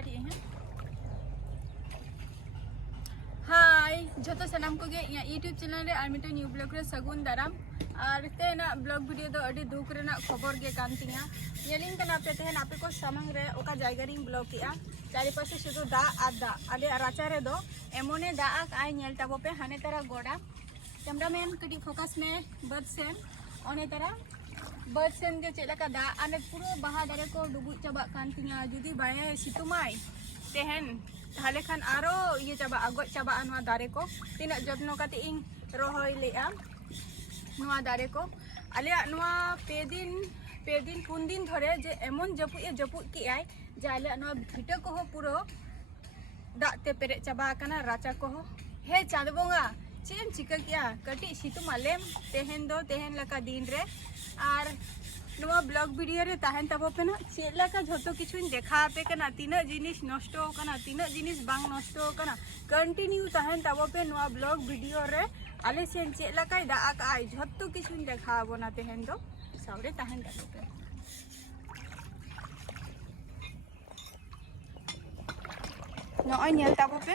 Start हैं। हाय जो सामान को यूट्यूब चैनल रे और मिट्टे न्यू ब्लॉग रे सगुन दाराम और तेना ब्लॉग वीडियो दो अड़ी दुख रेना खबर गे कान तिया येलिंग कना पे तेहन आपे को सामंग रे ओका जायगा रिंग ब्लॉग किया चारि पासे शुधु दा आदा आले राचा रे दो एमोने दा आय नेल ताबो पे हाने तारा गोडा कैमरामैन कटी फोकस में बर्ड सेन ओने तारा बर्ड सेन गे चेला का दा आने पूरा बाहा दारे को डुबु चाबा कान तिया जुदी बाय सितुमाय तेहन ताहले खान आरो ये चाबा आगो चाबा अनवा दारे को तीना जत्नो काते इन रोहय लेआ नवा दारे को आले नवा पे दिन पुन दिन धरे जे एमन जपुत की आय जे आले नवा भिटा को हो पूरो दाते पेरे चाबा काना राचा को हो हे चांद बोंगा चेन चिका किया कटी सितु मालेम तेहन दो तेहन लका दिन रे आर नवा ब्लॉग वीडियो रे ताहन तबो पे ना चेला का झोतो किछुन देखा पे कना तीना जिनिस नष्ट कना तीना जिनिस बांग नष्ट कना कंटिन्यू ताहन तबो पे नवा ब्लॉग वीडियो रे आले सेन चेला का दा आय झोतो किछुन देखा बना तेहन दो सावरे ताहन तबो पे नय नेल तबो पे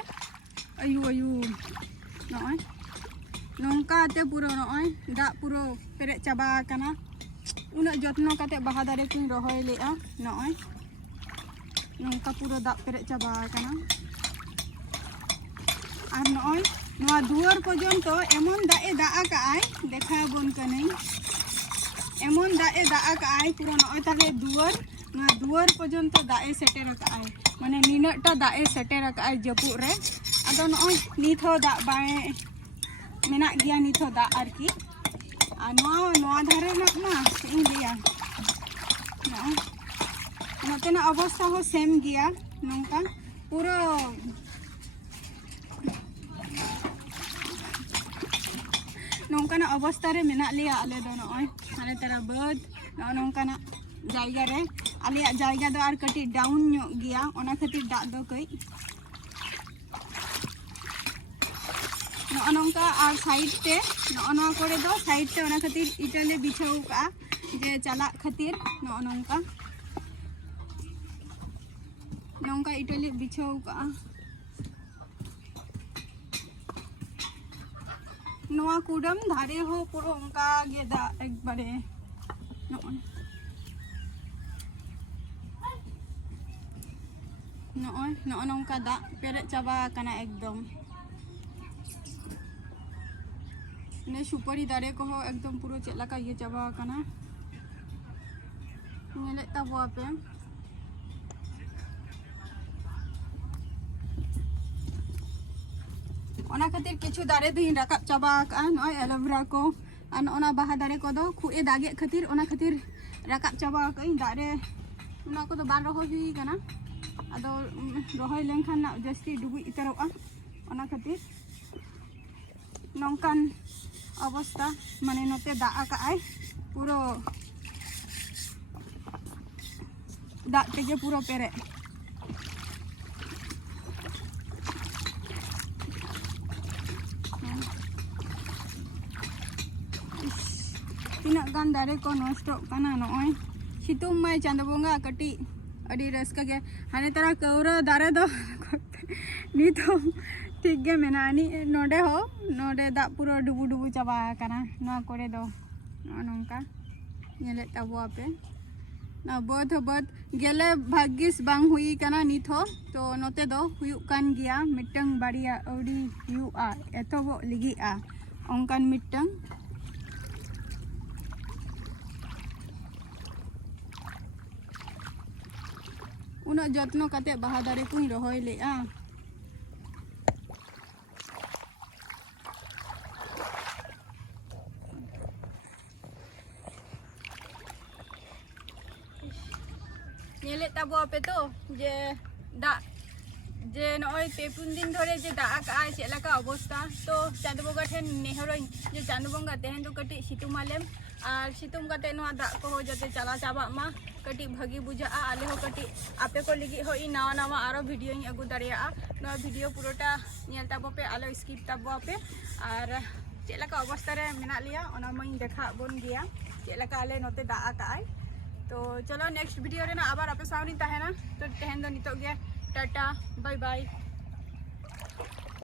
आयु नय नौका ते पुरो नय दा पुरो पेरे चाबा कना उना जत्नो काते बाहा दारे को रोहय लेआ नय नौका पुरो दा पेरे चाबा कना आर नय नवा दुआर पर्यंत एमन दाए दा आकाय देखा बन कनै एमन दाए दा आकाय पुरो नय ताके दुआर पर्यंत दाए सेटेर आकाय माने निनाटा दाए सेटेर आकाय जपुर रे आदो नय नित हो दा बाय मेना गया नित हो दा आरकी नवा धारे मा इन लिया नतेना अवस्था हो सेम गया नौका पूरा नौकाना अवस्था रे मेना लिया आले दो नय हाने तारा बद नौकाना जायगा रे आलिया जायगा दो आर कटी डाउन ᱧᱚᱜ गया ओना खातिर दा दो कई नौका और साइड ते नौ करे दो साइड ते ओना खातिर इटाले बिछाऊ का जे चला खातिर नौका नौका इटाले बिछाऊ का नवा कुडम धारे हो पुरो उनका गेदा एक बारे नौका दा पेरे चाबा कना एकदम ने सुपारी दारे को हो एकदम पूरा चेला का ये चाबा कना नेले ताबो आपे ओना खातिर किछु दारे दिन रकाब चाबा का नय एलोवेरा को अन ओना बाहा दारे को दो खुए दागे खातिर ओना खातिर रकाब चाबा कई दारे ओना को दो बान रहो हुई कना आदो रोहय लेनखान ना जस्ती डुबु इतरोआ ओना खातिर नौकान अवस्था माने नते दा आकाय पूरो दा तेगे पूरो पेरे तीना गान दारे को नष्ट काना नय सितुम माय चांद बोंगा कटी अडी रस्का के हाने तारा कौरा दारे दो नितो ठीक गे मेनानी नोडे हो नोडे दा पूरा डुबु चाबा काना ना करे दो नौका नेले ताबो आपे ना बद गेले भाग्यस बांग हुई काना नित हो तो नोते दो हुयु कान गिया मिटंग बाड़िया औडी हुआ एतोबो लिगिआ ओंकान मिटंग उना जत्नो काते बाहा दारे को रोहय लेआ नेले ताबो आपे तो जे दा जे नय पे पुन दिन धरे जे दा आकाय चेला का अवस्था तो चांद बोंगा ठेन नेहरय जे चांद बोंगा तेहन तो कटी सितुम आलेम और सितुम काते नवा दा को हो जते चला चाबा मा कटी भागी बुझा आले हो कटी आपे को लगी हो इ नवा आरो वीडियो इन अगु दारिया नवा वीडियो पुरोटा नेल ताबो पे आलो स्किप ताबो आपे और चेला का अवस्था रे मेना लिया ओना मई देखा बोन गया चेला का आले नोते दा आकाय तो चलो नेक्स्ट वीडियो रे ना आबार आपे सावनी ताहेना तो तेहन दो नितो गे टाटा बाय बाय।